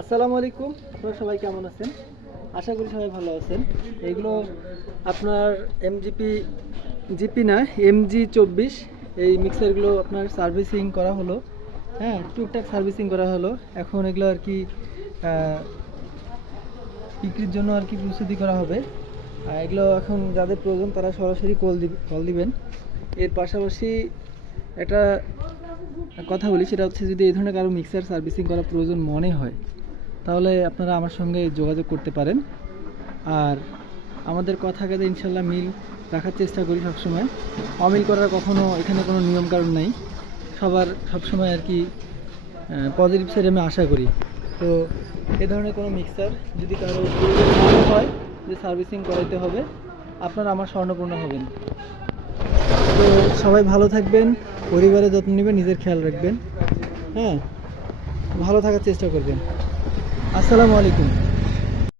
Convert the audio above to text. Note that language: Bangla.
আসসালামু আলাইকুম। আপনারা সবাই কেমন আছেন? আশা করি সবাই ভালো আছেন। এগুলো আপনার জিপি না, MG24 এই মিক্সারগুলো আপনার সার্ভিসিং করা হলো। হ্যাঁ, টুকটাক সার্ভিসিং করা হলো। এখন এগুলো আর কি বিক্রির জন্য আর কি প্রস্তুতি করা হবে। এগুলো এখন যাদের প্রয়োজন তারা সরাসরি কল দিবেন। এর পাশাপাশি একটা কথা বলি, সেটা হচ্ছে যদি এই ধরনের কারো মিক্সার সার্ভিসিং করা প্রয়োজন মনে হয় তাহলে আপনারা আমার সঙ্গে যোগাযোগ করতে পারেন। আর আমাদের কথা কাজে ইনশাল্লাহ মিল রাখার চেষ্টা করি সবসময়। অমিল করার কখনো এখানে কোনো নিয়মকানুন নাই, সবার সবসময় আর কি পজিটিভ সাইড আমি আশা করি। তো এ ধরনের কোনো মিক্সার যদি কারো মনে হয় যে সার্ভিসিং করাইতে হবে, আপনারা আমার স্বর্ণপূর্ণ হবেন। তো সবাই ভালো থাকবেন, পরিবারের যত্ন নেবেন, নিজের খেয়াল রাখবেন। হ্যাঁ, ভালো থাকার চেষ্টা করবেন। আসসালামু আলাইকুম।